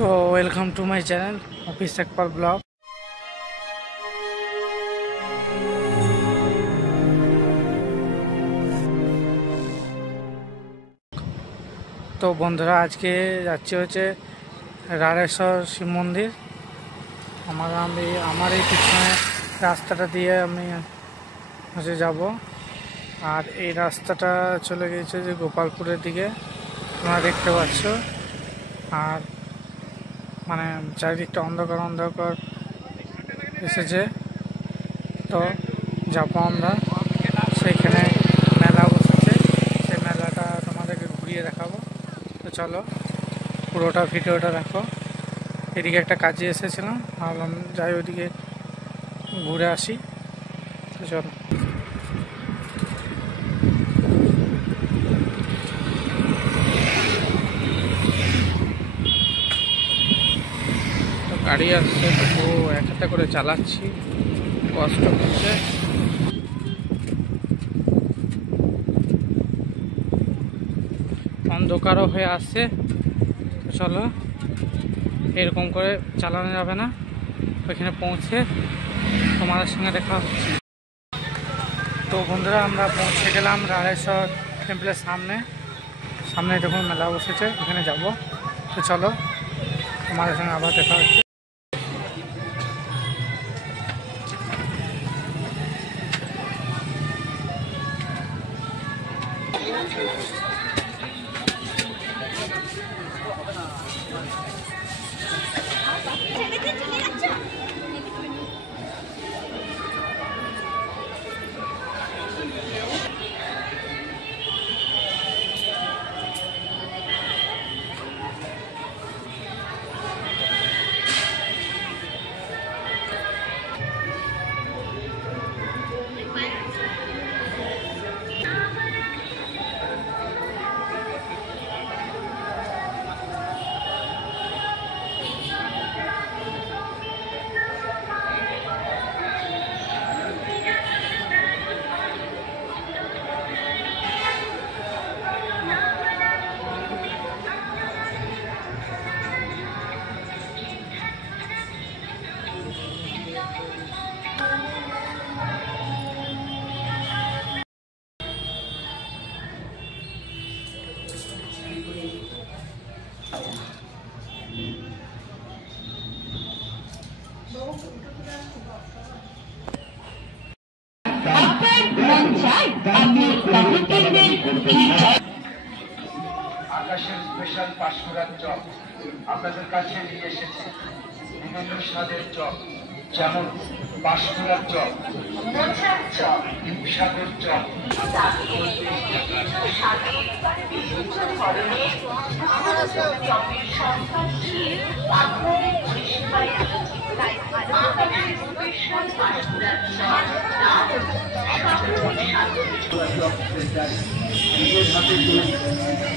তো welcome to my channel office একপাল blog. তো বন্ধুরা, আজকে যাচ্ছি হচ্ছে রাঢ়েশ্বর শিব মন্দির। আমার এই পিছনে রাস্তাটা দিয়ে আমি হচ্ছে যাব, আর এই রাস্তাটা চলে গেছে যে গোপালপুরের দিকে, তোমরা দেখতে পাচ্ছ। আর মানে চারিদিকটা অন্ধকার অন্ধকার এসেছে। তো যাবো আমরা, সেইখানে মেলা বসেছে, সেই মেলাটা তোমাদেরকে ঘুরিয়ে দেখাবো। তো চলো পুরোটা ভিডিওটা দেখো। এদিকে একটা কাজে এসেছিলাম, ভাবলাম যাই ওইদিকে ঘুরে আসি। তো চলো। গাড়ি আসছে, তো এক হাতে করে চালাচ্ছি, কষ্ট হচ্ছে। অন্ধকারও হয়ে আসছে। তো চলো, এরকম করে চালানো যাবে না। ওইখানে পৌঁছে তোমাদের সঙ্গে দেখা হচ্ছে। তো বন্ধুরা, আমরা পৌঁছে গেলাম রাঢ়েশ্বর টেম্পলের সামনে দেখুন মেলা বসেছে, ওখানে যাব। তো চলো, তোমাদের সঙ্গে আবার দেখা হচ্ছে। আকাশের স্পেশাল পাঁশকুড়ার চপ আপনাদের কাছে নিয়ে এসেছে। বিভিন্ন স্বাদের চপ, যেমন পাঁশকুড়ার চপ, হিমসাগর চপ, নিজের হাতে তৈরি